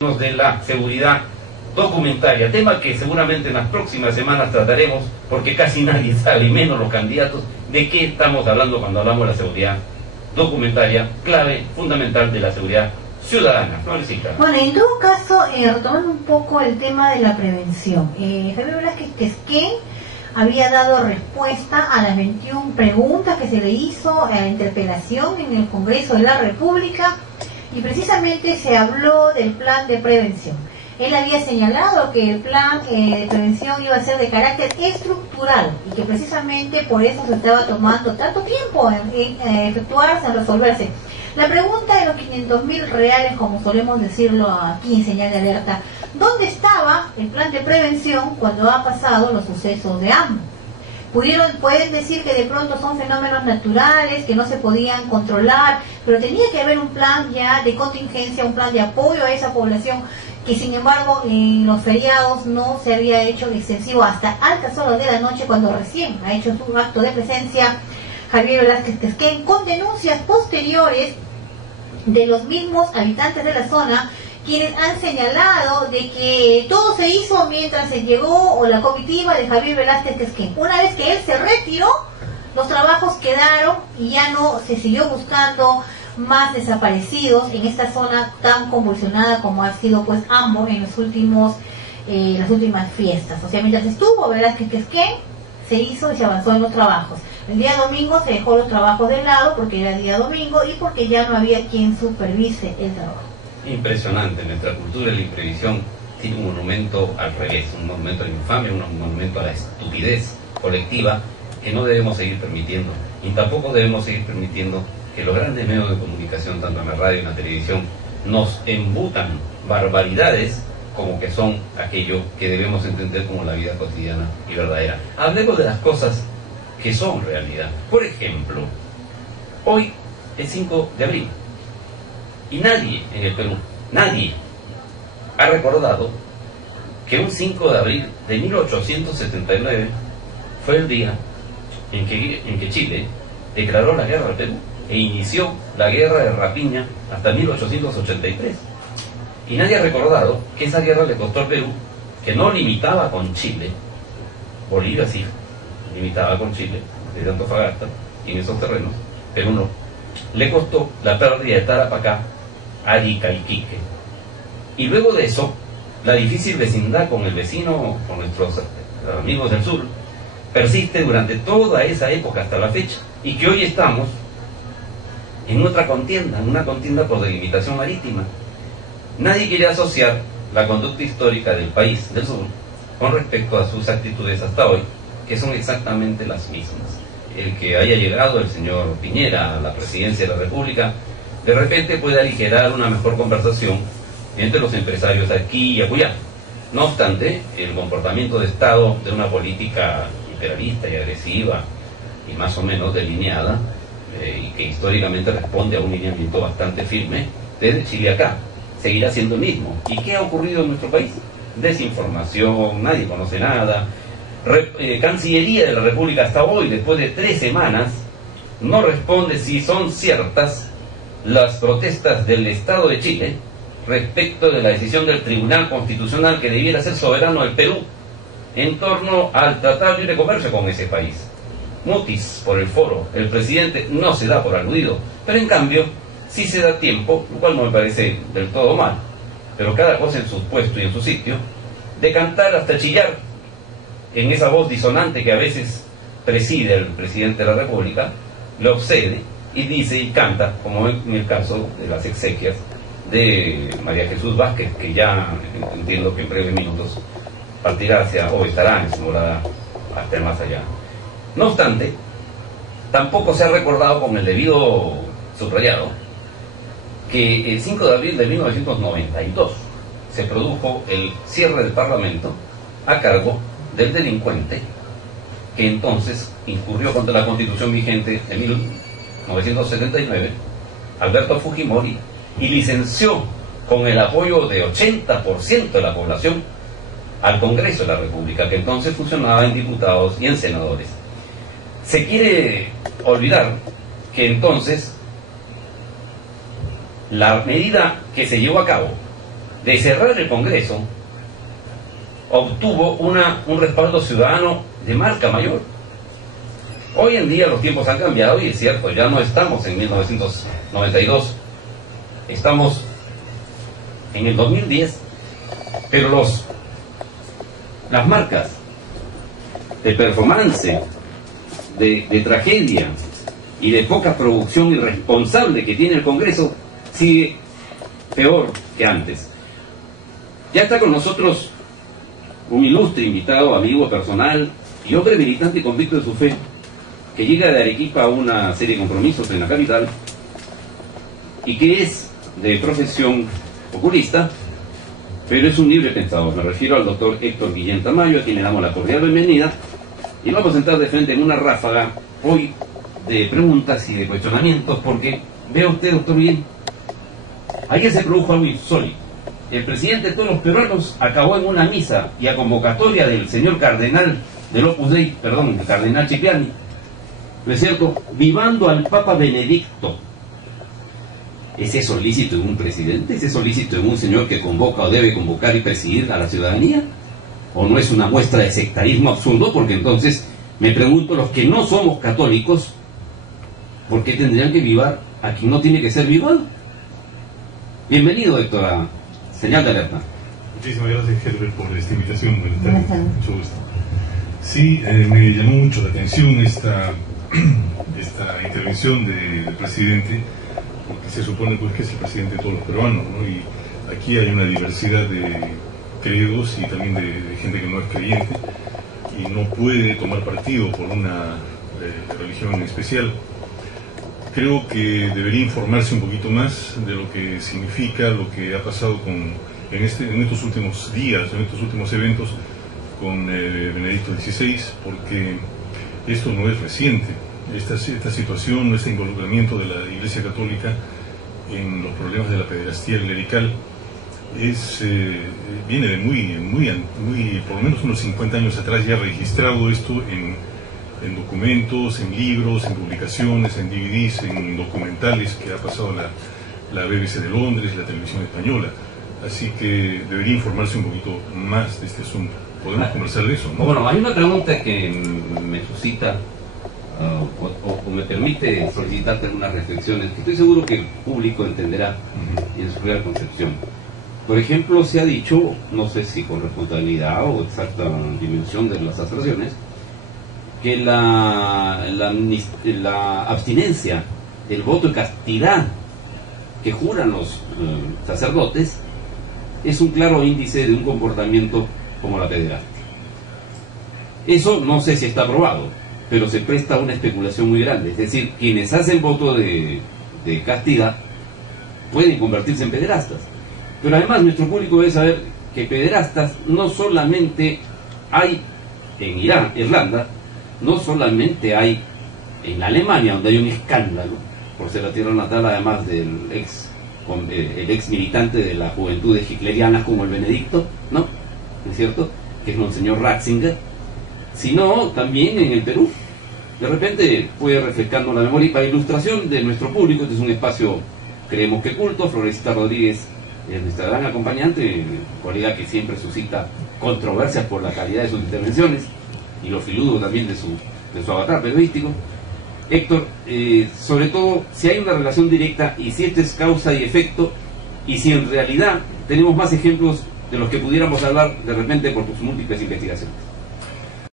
de la seguridad documentaria, tema que seguramente en las próximas semanas trataremos, porque casi nadie sabe, y menos los candidatos, de qué estamos hablando cuando hablamos de la seguridad documentaria, clave fundamental de la seguridad ciudadana. Florecita. Bueno, en todo caso, retomando un poco el tema de la prevención, Javier Velázquez Quesquén había dado respuesta a las 21 preguntas que se le hizo a la interpelación en el Congreso de la República, y precisamente se habló del plan de prevención. Él había señalado que el plan de prevención iba a ser de carácter estructural y que precisamente por eso se estaba tomando tanto tiempo en efectuarse, en resolverse. La pregunta de los 500.000 reales, como solemos decirlo aquí en Señal de Alerta, ¿dónde estaba el plan de prevención cuando ha pasado los sucesos de AMLO? Pueden decir que de pronto son fenómenos naturales, que no se podían controlar, pero tenía que haber un plan ya de contingencia, un plan de apoyo a esa población, que sin embargo en los feriados no se había hecho extensivo hasta altas horas de la noche, cuando recién ha hecho su acto de presencia Javier Velázquez Quesquén, con denuncias posteriores de los mismos habitantes de la zona, quienes han señalado de que todo se hizo mientras se llegó o la comitiva de Javier Velázquez Quesquén. Una vez que él se retiró, los trabajos quedaron y ya no se siguió buscando más desaparecidos en esta zona tan convulsionada como ha sido pues AMLO en los las últimas fiestas. O sea, mientras estuvo Velázquez Quesquén, se hizo y se avanzó en los trabajos. El día domingo se dejó los trabajos de lado porque era el día domingo y porque ya no había quien supervise el trabajo. Impresionante, nuestra cultura de la imprevisión tiene un monumento al revés, un monumento a la infamia, un monumento a la estupidez colectiva que no debemos seguir permitiendo, y tampoco debemos seguir permitiendo que los grandes medios de comunicación, tanto en la radio y en la televisión, nos embutan barbaridades como que son aquello que debemos entender como la vida cotidiana y verdadera. Hablemos de las cosas que son realidad. Por ejemplo, hoy es 5 de abril. Y nadie en el Perú, nadie ha recordado que un 5 de abril de 1879 fue el día en que Chile declaró la guerra al Perú e inició la guerra de rapiña hasta 1883. Y nadie ha recordado que esa guerra le costó al Perú, que no limitaba con Chile, Bolivia sí limitaba con Chile, desde Antofagasta, en esos terrenos, Perú no, le costó la pérdida de Tarapacá, Arica, Iquique. Y luego de eso, la difícil vecindad con el vecino, con nuestros amigos del sur, persiste durante toda esa época hasta la fecha, y que hoy estamos en otra contienda, en una contienda por delimitación marítima. Nadie quiere asociar la conducta histórica del país del sur con respecto a sus actitudes hasta hoy, que son exactamente las mismas. El que haya llegado el señor Piñera a la presidencia de la República, de repente puede aligerar una mejor conversación entre los empresarios aquí y acullá. No obstante, el comportamiento de Estado de una política imperialista y agresiva y más o menos delineada, y que históricamente responde a un lineamiento bastante firme, desde Chile acá, seguirá siendo el mismo. ¿Y qué ha ocurrido en nuestro país? Desinformación, nadie conoce nada. Cancillería de la República hasta hoy, después de 3 semanas, no responde si son ciertas las protestas del Estado de Chile respecto de la decisión del Tribunal Constitucional que debiera ser soberano del Perú en torno al Tratado de Libre Comercio con ese país. Mutis por el foro, el presidente no se da por aludido, pero en cambio sí se da tiempo, lo cual no me parece del todo mal, pero cada cosa en su puesto y en su sitio, de cantar hasta chillar en esa voz disonante que a veces preside el presidente de la República, le obsede y dice y canta, como en el caso de las exequias de María Jesús Vázquez, que ya entiendo que en breves minutos partirá hacia, o estará en su morada hasta el más allá. No obstante, tampoco se ha recordado con el debido subrayado que el 5 de abril de 1992 se produjo el cierre del Parlamento a cargo del delincuente que entonces incurrió contra la Constitución vigente en 1979, Alberto Fujimori, y licenció con el apoyo de 80% de la población al Congreso de la República, que entonces funcionaba en diputados y en senadores. Se quiere olvidar que entonces la medida que se llevó a cabo de cerrar el Congreso, obtuvo un respaldo ciudadano de marca mayor. Hoy en día los tiempos han cambiado y es cierto, ya no estamos en 1992, estamos en el 2010, pero las marcas de performance, de tragedia y de poca producción irresponsable que tiene el Congreso sigue peor que antes. Ya está con nosotros un ilustre invitado, amigo personal y hombre militante y convicto de su fe, que llega de Arequipa a una serie de compromisos en la capital y que es de profesión oculista, pero es un libre pensador. Me refiero al doctor Héctor Guillén Tamayo, a quien le damos la cordial bienvenida, y vamos a entrar de frente en una ráfaga hoy de preguntas y de cuestionamientos, porque vea usted, doctor Guillén, ayer se produjo algo insólito. El presidente de todos los peruanos acabó en una misa y a convocatoria del señor cardenal del Opus Dei, perdón, el cardenal Cipriani, ¿no es cierto?, vivando al Papa Benedicto. ¿Es eso lícito en un presidente? ¿Es eso lícito en un señor que convoca o debe convocar y presidir a la ciudadanía? ¿O no es una muestra de sectarismo absurdo? Porque entonces me pregunto, los que no somos católicos, ¿por qué tendrían que vivar a quien no tiene que ser vivado? Bienvenido, Héctor, a Señal de Alerta. Muchísimas gracias, Herbert, por esta invitación. Mucho gusto. Sí, me llamó mucho la atención esta intervención del presidente, porque se supone pues que es el presidente de todos los peruanos, ¿no? Y aquí hay una diversidad de credos y también de gente que no es creyente y no puede tomar partido por una religión en especial. Creo que debería informarse un poquito más de lo que significa lo que ha pasado en estos últimos días, en estos últimos eventos con Benedicto XVI, porque esto no es reciente. Esta situación, este involucramiento de la Iglesia Católica en los problemas de la pederastía clerical viene de muy, por lo menos unos 50 años atrás, ya registrado esto en documentos, en libros, en publicaciones, en DVDs, en documentales que ha pasado la BBC de Londres, la televisión española. Así que debería informarse un poquito más de este asunto. Podemos conversar de eso, ¿no? Bueno, hay una pregunta que me suscita o me permite solicitarte algunas reflexiones que estoy seguro que el público entenderá en su real concepción. Por ejemplo, se ha dicho, no sé si con responsabilidad o exacta dimensión de las aserciones, que la abstinencia, el voto de castidad que juran los sacerdotes es un claro índice de un comportamiento como la pederastia. Eso no sé si está probado, pero se presta a una especulación muy grande. Es decir, quienes hacen voto de castidad pueden convertirse en pederastas. Pero además nuestro público debe saber que pederastas no solamente hay en Irlanda, no solamente hay en Alemania, donde hay un escándalo por ser la tierra natal además del el ex militante de la juventud hitleriana como el Benedicto, ¿no? ¿No es cierto? Que es Monseñor Ratzinger, sino también en el Perú. De repente puede refrescando la memoria, y para ilustración de nuestro público, este es un espacio, creemos que culto. Florecita Rodríguez es nuestra gran acompañante, colega que siempre suscita controversias por la calidad de sus intervenciones y lo filudo también de su avatar periodístico. Héctor, sobre todo si hay una relación directa y si esto es causa y efecto, y si en realidad tenemos más ejemplos de los que pudiéramos hablar de repente por tus múltiples investigaciones.